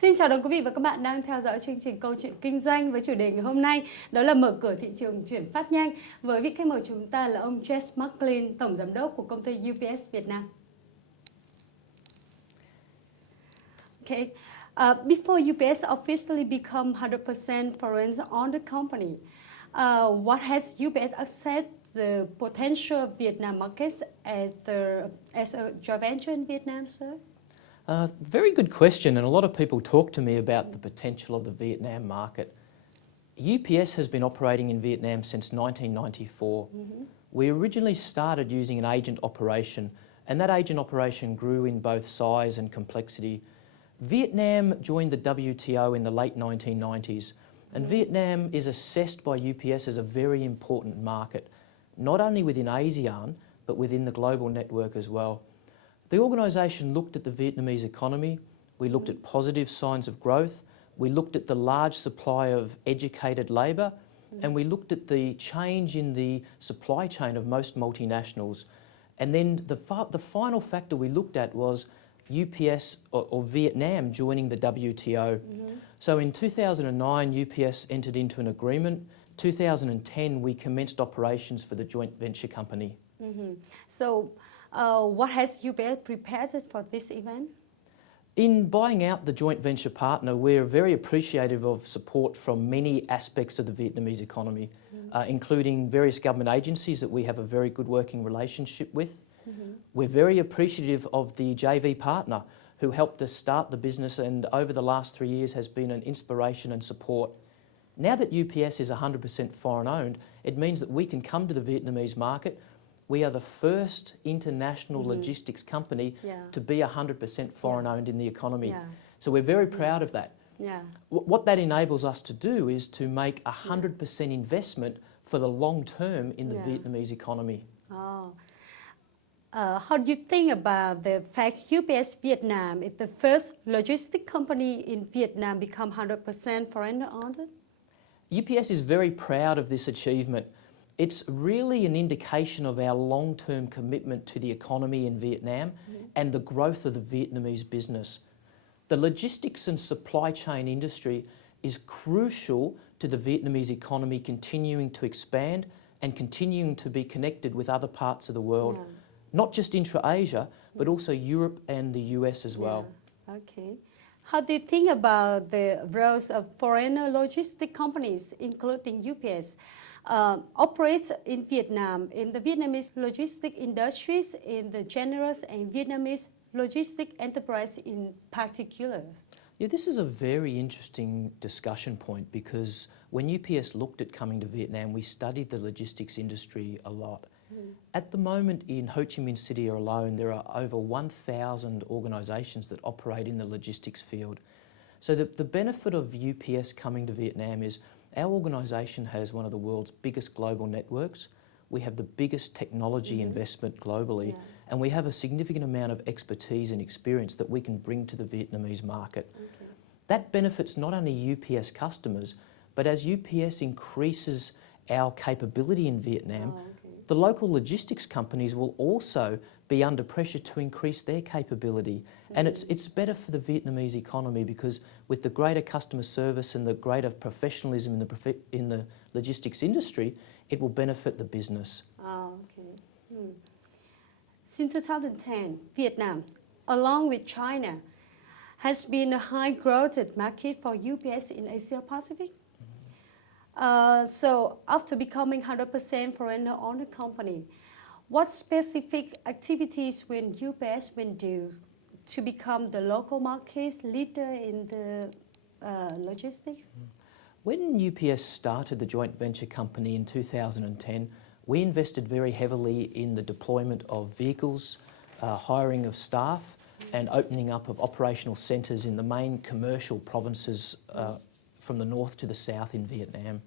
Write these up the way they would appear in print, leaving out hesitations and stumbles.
Xin chào đón quý vị và các bạn đang theo dõi chương trình Câu chuyện Kinh doanh với chủ đề ngày hôm nay đó là mở cửa thị trường chuyển phát nhanh. Với vị khách mời chúng ta là ông Jess McLean, tổng giám đốc của công ty UPS Việt Nam. Okay. Before UPS officially become 100% foreign-owned company, what has UPS accessed the potential Vietnam markets as a joint venture in Vietnam, sir? Very good question, and a lot of people talk to me about the potential of the Vietnam market. UPS has been operating in Vietnam since 1994. We originally started using an agent operation, and that agent operation grew in both size and complexity. Vietnam joined the WTO in the late 1990s, and Vietnam is assessed by UPS as a very important market, not only within ASEAN, but within the global network as well. The organisation looked at the Vietnamese economy, we looked at positive signs of growth, we looked at the large supply of educated labour, and we looked at the change in the supply chain of most multinationals. And then the final factor we looked at was UPS or Vietnam joining the WTO. So in 2009, UPS entered into an agreement. 2010, we commenced operations for the joint venture company. So, what has UPS prepared for this event? In buying out the joint venture partner, we're very appreciative of support from many aspects of the Vietnamese economy, including various government agencies that we have a very good working relationship with. We're very appreciative of the JV partner who helped us start the business and over the last 3 years has been an inspiration and support. Now that UPS is 100% foreign owned, it means that we can come to the Vietnamese market. We are the first international logistics company to be 100% foreign owned in the economy. So we're very proud of that. What that enables us to do is to make 100% investment for the long term in the Vietnamese economy. How do you think about the fact UPS Vietnam is the first logistics company in Vietnam become 100% foreign owned? UPS is very proud of this achievement. It's really an indication of our long-term commitment to the economy in Vietnam and the growth of the Vietnamese business. The logistics and supply chain industry is crucial to the Vietnamese economy continuing to expand and continuing to be connected with other parts of the world. Not just intra-Asia, but also Europe and the US as well. Okay. How do you think about the roles of foreign logistic companies, including UPS, operate in Vietnam, in the Vietnamese logistic industries in the general and Vietnamese logistic enterprise in particular? Yeah, this is a very interesting discussion point because when UPS looked at coming to Vietnam, we studied the logistics industry a lot. At the moment in Ho Chi Minh City alone, there are over 1,000 organisations that operate in the logistics field. So the benefit of UPS coming to Vietnam is our organisation has one of the world's biggest global networks. We have the biggest technology investment globally, and we have a significant amount of expertise and experience that we can bring to the Vietnamese market. That benefits not only UPS customers, but as UPS increases our capability in Vietnam, the local logistics companies will also be under pressure to increase their capability. And it's better for the Vietnamese economy because with the greater customer service and the greater professionalism in the logistics industry, it will benefit the business. Since 2010, Vietnam, along with China, has been a high-growth market for UPS in Asia Pacific. So after becoming 100% foreign-owned company, what specific activities will UPS do to become the local market leader in the logistics? When UPS started the joint venture company in 2010, we invested very heavily in the deployment of vehicles, hiring of staff, and opening up of operational centres in the main commercial provinces from the north to the south in Vietnam.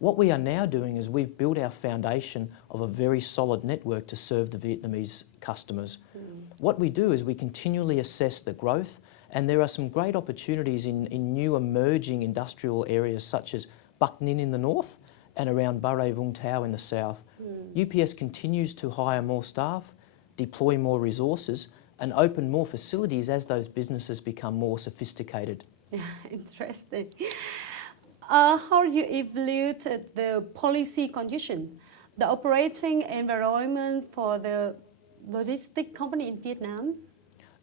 What we are now doing is we've built our foundation of a very solid network to serve the Vietnamese customers. What we do is we continually assess the growth, and there are some great opportunities in new emerging industrial areas such as Bac Ninh in the north and around Ba Rê Vũng Tàu in the south. UPS continues to hire more staff, deploy more resources, and open more facilities as those businesses become more sophisticated. Interesting. How do you evaluate the policy condition, the operating environment for the logistics company in Vietnam?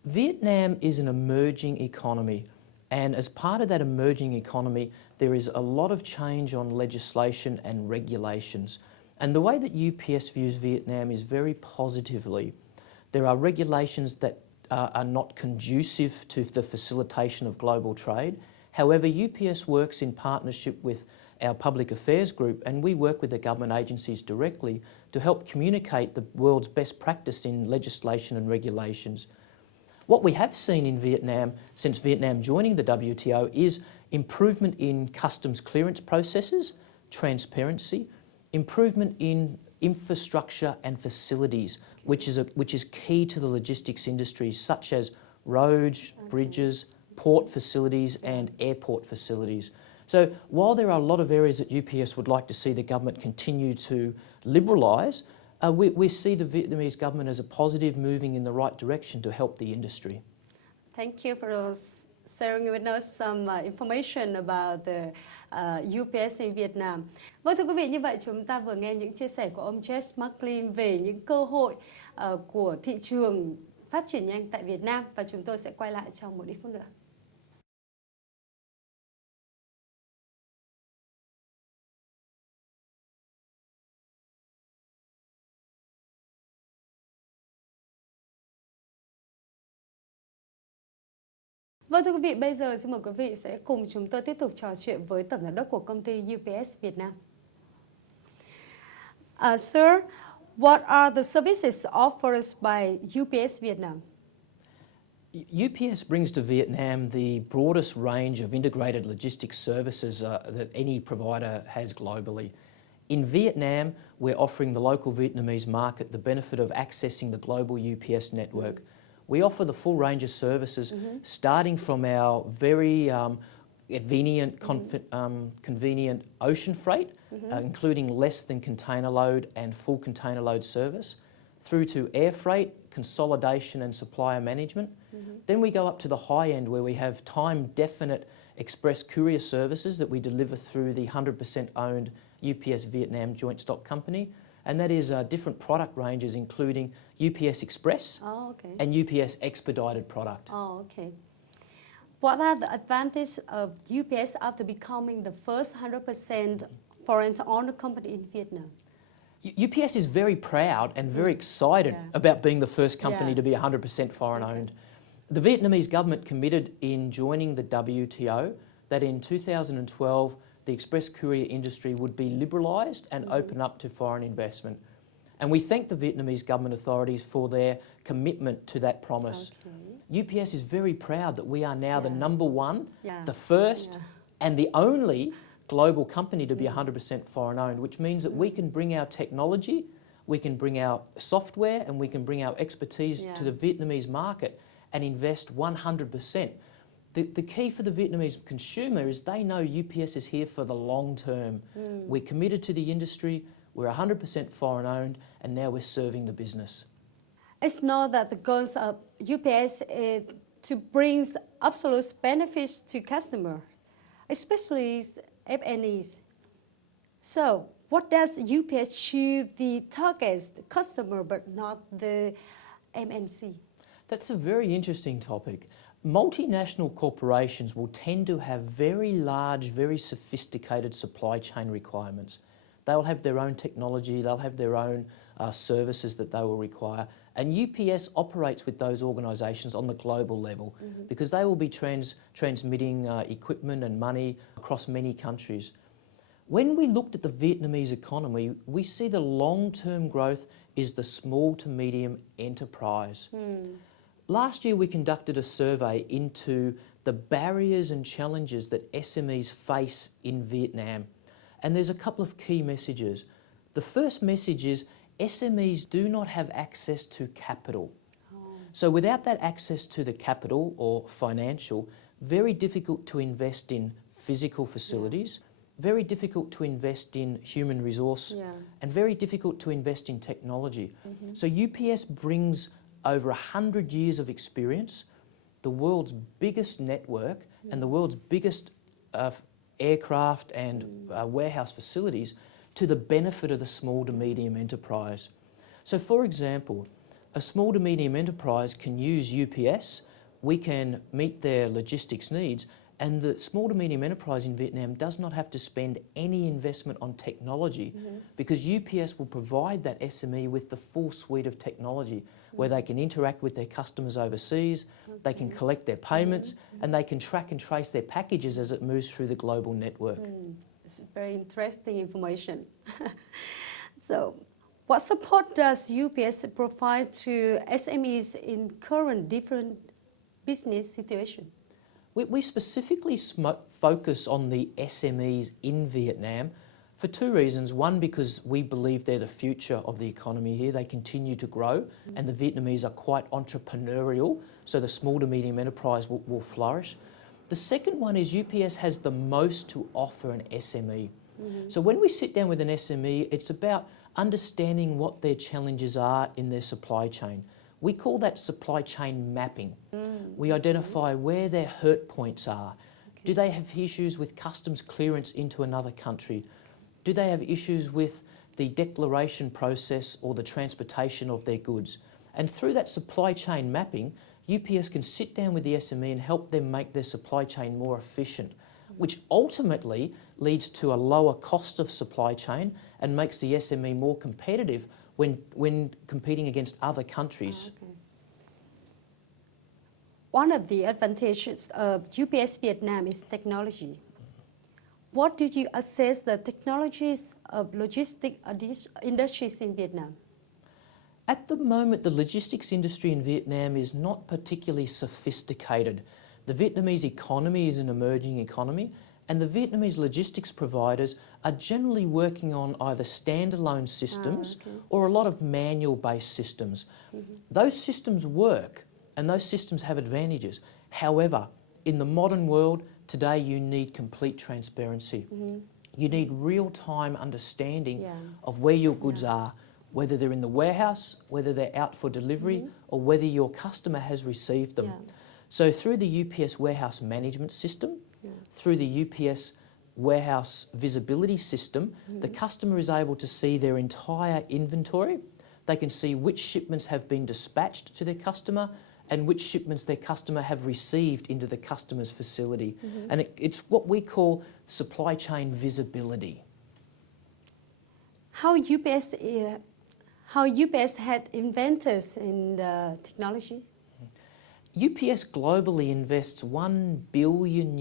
Vietnam is an emerging economy, and as part of that emerging economy, there is a lot of change on legislation and regulations. And the way that UPS views Vietnam is very positively. There are regulations that are not conducive to the facilitation of global trade. However, UPS works in partnership with our public affairs group, and we work with the government agencies directly to help communicate the world's best practice in legislation and regulations. What we have seen in Vietnam since Vietnam joining the WTO is improvement in customs clearance processes, transparency, improvement in infrastructure and facilities, which is key to the logistics industry, such as roads, bridges, port facilities and airport facilities. So while there are a lot of areas that UPS would like to see the government continue to liberalise, we see the Vietnamese government as a positive, moving in the right direction to help the industry. Thank you for sharing with us some information about the UPS in Vietnam. Vâng, thưa quý vị, như vậy chúng ta vừa nghe những chia sẻ của ông Jess McLean về những cơ hội của thị trường phát triển nhanh tại Việt Nam, và chúng tôi sẽ quay lại trong một ít phút nữa. Vâng, thưa quý vị, bây giờ xin mời quý vị sẽ cùng chúng tôi tiếp tục trò chuyện với tổng giám đốc của công ty UPS Việt Nam. Sir, what are the services offered by UPS Vietnam? UPS brings to Vietnam the broadest range of integrated logistics services that any provider has globally. In Vietnam, we're offering the local Vietnamese market the benefit of accessing the global UPS network. We offer the full range of services, starting from our very convenient ocean freight, including less than container load and full container load service, through to air freight, consolidation and supplier management. Then we go up to the high end, where we have time-definite express courier services that we deliver through the 100% owned UPS Vietnam Joint Stock Company. And that is different product ranges, including UPS Express and UPS Expedited product. Oh, okay. What are the advantages of UPS after becoming the first 100% foreign-owned company in Vietnam? UPS is very proud and very excited about being the first company to be 100% foreign-owned. The Vietnamese government committed in joining the WTO that in 2012 the express courier industry would be liberalised and open up to foreign investment. And we thank the Vietnamese government authorities for their commitment to that promise. UPS is very proud that we are now the number one, the first and the only global company to be 100% foreign owned, which means that we can bring our technology, we can bring our software and we can bring our expertise to the Vietnamese market and invest 100%. The key for the Vietnamese consumer is they know UPS is here for the long term. We're committed to the industry, we're 100% foreign owned, and now we're serving the business. It's known that the goals of UPS is to bring absolute benefits to customers, especially FBNCs. So, what does UPS choose the target customer but not the MNC? That's a very interesting topic. Multinational corporations will tend to have very large, very sophisticated supply chain requirements. They'll have their own technology, they'll have their own services that they will require. And UPS operates with those organisations on the global level because they will be transmitting equipment and money across many countries. When we looked at the Vietnamese economy, we see the long-term growth is the small to medium enterprise. Last year we conducted a survey into the barriers and challenges that SMEs face in Vietnam. And there's a couple of key messages. The first message is SMEs do not have access to capital. So without that access to the capital or financial, very difficult to invest in physical facilities, very difficult to invest in human resource, and very difficult to invest in technology. So UPS brings over 100 years of experience, the world's biggest network and the world's biggest aircraft and warehouse facilities to the benefit of the small to medium enterprise. So for example, a small to medium enterprise can use UPS, we can meet their logistics needs, and the small to medium enterprise in Vietnam does not have to spend any investment on technology because UPS will provide that SME with the full suite of technology where they can interact with their customers overseas, they can collect their payments, and they can track and trace their packages as it moves through the global network. It's very interesting information. So, what support does UPS provide to SMEs in current different business situation? We specifically focus on the SMEs in Vietnam for two reasons. One, because we believe they're the future of the economy here. They continue to grow and the Vietnamese are quite entrepreneurial, so the small to medium enterprise will flourish. The second one is UPS has the most to offer an SME. So when we sit down with an SME, it's about understanding what their challenges are in their supply chain. We call that supply chain mapping. We identify where their hurt points are. Do they have issues with customs clearance into another country? Do they have issues with the declaration process or the transportation of their goods? And through that supply chain mapping, UPS can sit down with the SME and help them make their supply chain more efficient, which ultimately leads to a lower cost of supply chain and makes the SME more competitive when competing against other countries. One of the advantages of UPS Vietnam is technology. What did you assess the technologies of logistics industries in Vietnam? At the moment, the logistics industry in Vietnam is not particularly sophisticated. The Vietnamese economy is an emerging economy, and the Vietnamese logistics providers are generally working on either standalone systems or a lot of manual-based systems. Those systems work, and those systems have advantages. However, in the modern world, today you need complete transparency. You need real-time understanding of where your goods are, whether they're in the warehouse, whether they're out for delivery, or whether your customer has received them. So through the UPS warehouse management system, through the UPS warehouse visibility system, the customer is able to see their entire inventory. They can see which shipments have been dispatched to their customer and which shipments their customer have received into the customer's facility. And it's what we call supply chain visibility. How UPS had inventors in the technology? UPS globally invests $1 billion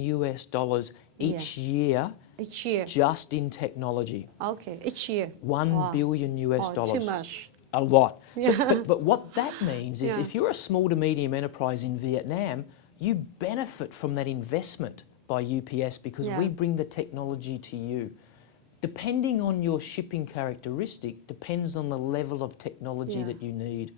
each year. Each year? Just in technology. Okay, each year. $1 billion. Too much. A lot. So, but what that means is if you're a small to medium enterprise in Vietnam, you benefit from that investment by UPS because we bring the technology to you. Depending on your shipping characteristic, depends on the level of technology that you need.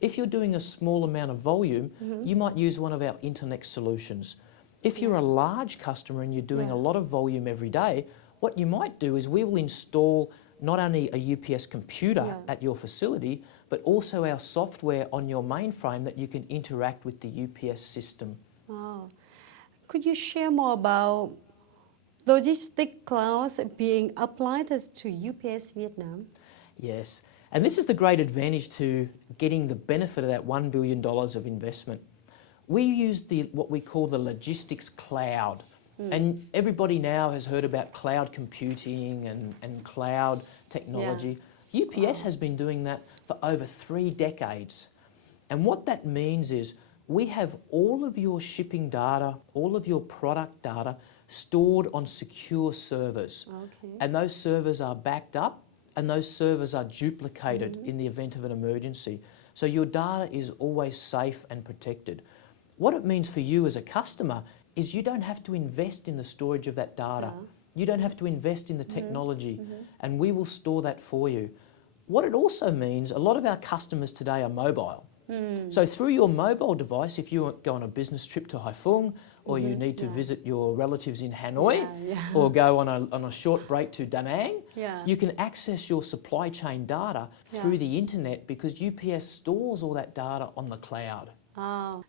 If you're doing a small amount of volume, you might use one of our internet solutions. If you're a large customer and you're doing a lot of volume every day, what you might do is we will install not only a UPS computer at your facility, but also our software on your mainframe that you can interact with the UPS system. Could you share more about logistic clouds being applied to UPS Vietnam? Yes, and this is the great advantage to getting the benefit of that $1 billion of investment. We use what we call the logistics cloud. And everybody now has heard about cloud computing and cloud technology. UPS has been doing that for over 3 decades. And what that means is we have all of your shipping data, all of your product data stored on secure servers. And those servers are backed up and those servers are duplicated in the event of an emergency. So your data is always safe and protected. What it means for you as a customer is you don't have to invest in the storage of that data. You don't have to invest in the technology, and we will store that for you. What it also means, a lot of our customers today are mobile. So through your mobile device, if you go on a business trip to Haiphong, or you need to visit your relatives in Hanoi, or go on a short break to Da Nang, you can access your supply chain data through the internet because UPS stores all that data on the cloud.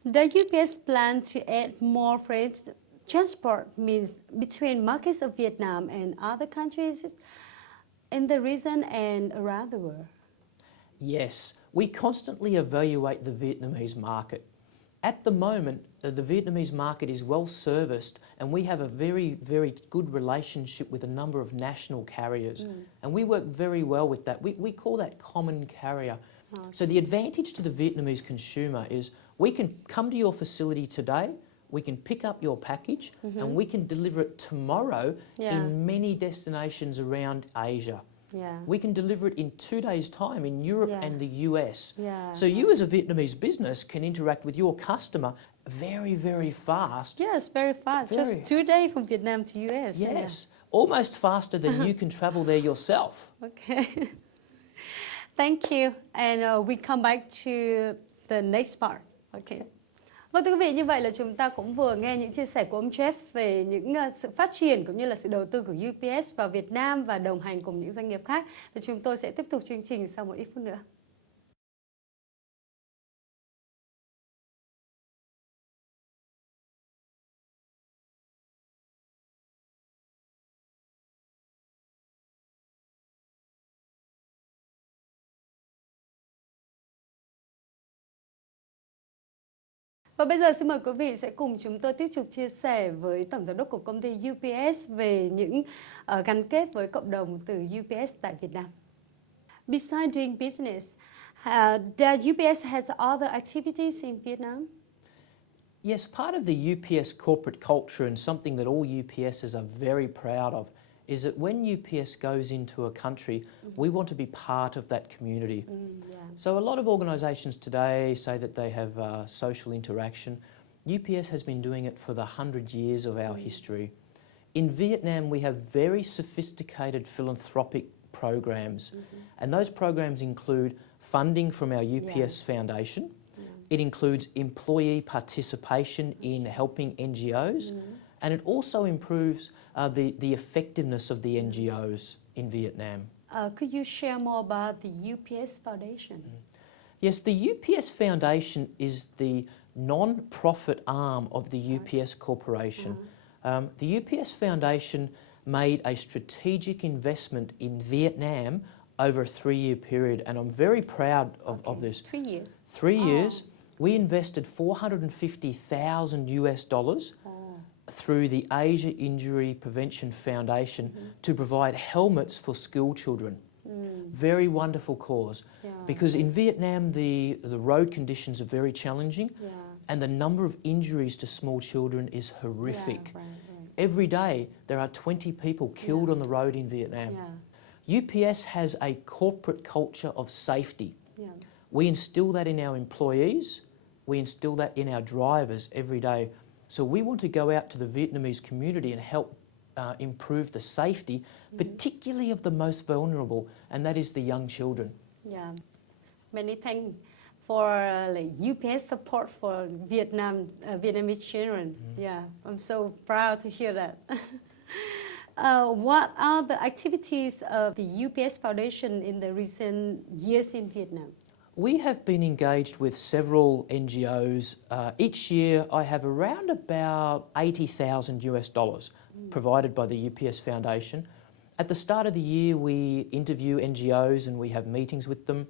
Does UPS plan to add more freight transport means between markets of Vietnam and other countries in the region and around the world? Yes, we constantly evaluate the Vietnamese market. At the moment, the Vietnamese market is well serviced and we have a very, very good relationship with a number of national carriers. And we work very well with that. We call that common carrier. So the advantage to the Vietnamese consumer is we can come to your facility today, we can pick up your package and we can deliver it tomorrow in many destinations around Asia. We can deliver it in 2 days' time in Europe and the US. So you as a Vietnamese business can interact with your customer very, very fast. Yes, very fast. Just 2 days from Vietnam to US. Yes, almost faster than you can travel there yourself. Okay. Thank you. And we come back to the next part. Okay. Vâng, thưa quý vị, như vậy là chúng ta cũng vừa nghe những chia sẻ của ông Jeff về những sự phát triển cũng như là sự đầu tư của UPS vào Việt Nam và đồng hành cùng những doanh nghiệp khác. Và chúng tôi sẽ tiếp tục chương trình sau một ít phút nữa. Và bây giờ xin mời quý vị sẽ cùng chúng tôi tiếp tục chia sẻ với Tổng Giám đốc của công ty UPS về những gắn kết với cộng đồng từ UPS tại Việt Nam. Besides doing business, does UPS has other activities in Vietnam? Yes, part of the UPS corporate culture and something that all UPSers are very proud of is that when UPS goes into a country, we want to be part of that community. So a lot of organisations today say that they have social interaction. UPS has been doing it for the 100 years of our history. In Vietnam, we have very sophisticated philanthropic programs, and those programs include funding from our UPS Foundation. It includes employee participation in helping NGOs, and it also improves the effectiveness of the NGOs in Vietnam. Could you share more about the UPS Foundation? Yes, the UPS Foundation is the non-profit arm of the UPS Corporation. The UPS Foundation made a strategic investment in Vietnam over a 3-year period, and I'm very proud of this. 3 years? 3 years. We invested $450,000 US through the Asia Injury Prevention Foundation to provide helmets for school children. Very wonderful cause. Because in Vietnam the road conditions are very challenging and the number of injuries to small children is horrific. Every day there are 20 people killed on the road in Vietnam. UPS has a corporate culture of safety. We instill that in our employees, we instill that in our drivers every day. So we want to go out to the Vietnamese community and help improve the safety, particularly of the most vulnerable, and that is the young children. Many thanks for UPS support for Vietnamese children. I'm so proud to hear that. What are the activities of the UPS Foundation in the recent years in Vietnam? We have been engaged with several NGOs. Each year I have around about $80,000 US provided by the UPS Foundation. At the start of the year we interview NGOs and we have meetings with them.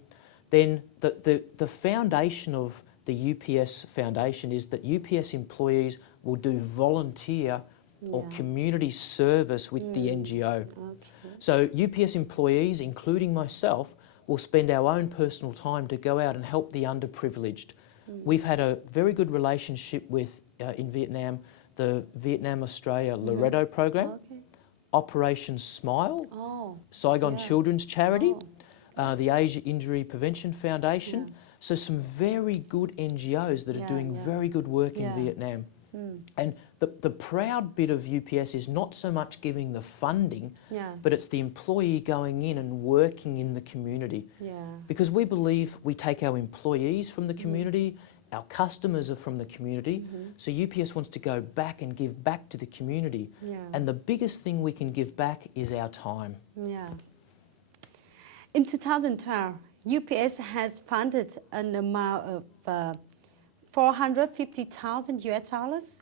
Then the foundation of the UPS Foundation is that UPS employees will do volunteer or community service with the NGO. So UPS employees, including myself, will spend our own personal time to go out and help the underprivileged. We've had a very good relationship with, in Vietnam, the Vietnam-Australia Loretto program, Operation Smile, Saigon Children's Charity, the Asia Injury Prevention Foundation. So some very good NGOs that are doing very good work in Vietnam. And the proud bit of UPS is not so much giving the funding, but it's the employee going in and working in the community. Because we believe we take our employees from the community, our customers are from the community, so UPS wants to go back and give back to the community. And the biggest thing we can give back is our time. In 2012, UPS has funded an amount of $450,000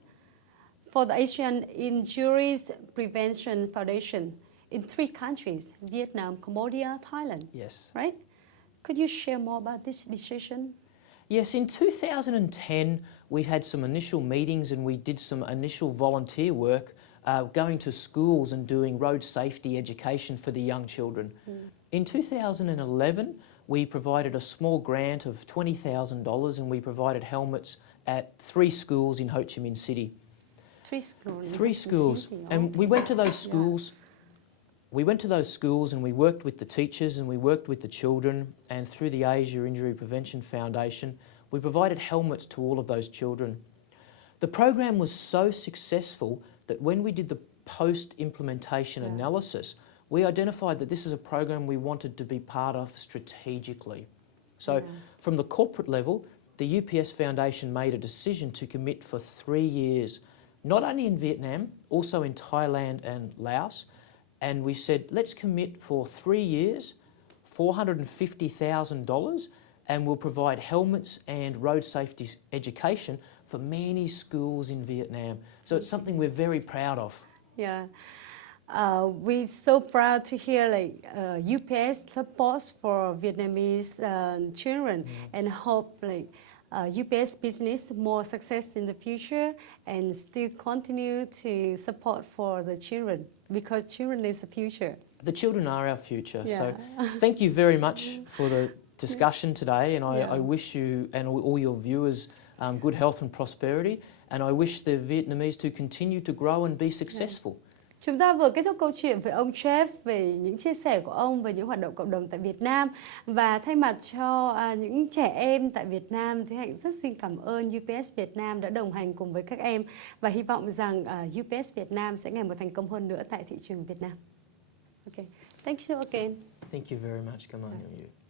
for the Asian Injuries Prevention Foundation in 3 countries, Vietnam, Cambodia, Thailand. Yes. Right? Could you share more about this decision? Yes, in 2010 we had some initial meetings and we did some initial volunteer work going to schools and doing road safety education for the young children. In 2011 we provided a small grant of $20,000 and we provided helmets at 3 schools in Ho Chi Minh City. 3 schools? 3 schools. And we went to those schools. We went to those schools and we worked with the teachers and we worked with the children, and through the Asia Injury Prevention Foundation we provided helmets to all of those children. The program was so successful that when we did the post-implementation analysis, we identified that this is a program we wanted to be part of strategically. So from the corporate level, the UPS Foundation made a decision to commit for 3 years, not only in Vietnam, also in Thailand and Laos. And we said, let's commit for 3 years, $450,000, and we'll provide helmets and road safety education for many schools in Vietnam. So it's something we're very proud of. We're so proud to hear UPS supports for Vietnamese children, and hope UPS business more success in the future and still continue to support for the children, because children is the future. The children are our future. So thank you very much for the discussion today, and I wish you and all your viewers good health and prosperity, and I wish the Vietnamese to continue to grow and be successful. Chúng ta vừa kết thúc câu chuyện với ông Jeff về những chia sẻ của ông về những hoạt động cộng đồng tại Việt Nam, và thay mặt cho những trẻ em tại Việt Nam thì Hạnh rất xin cảm ơn UPS Việt Nam đã đồng hành cùng với các em, và hy vọng rằng UPS Việt Nam sẽ ngày một thành công hơn nữa tại thị trường Việt Nam. Okay, thank you again. Thank you very much. Cảm ơn you.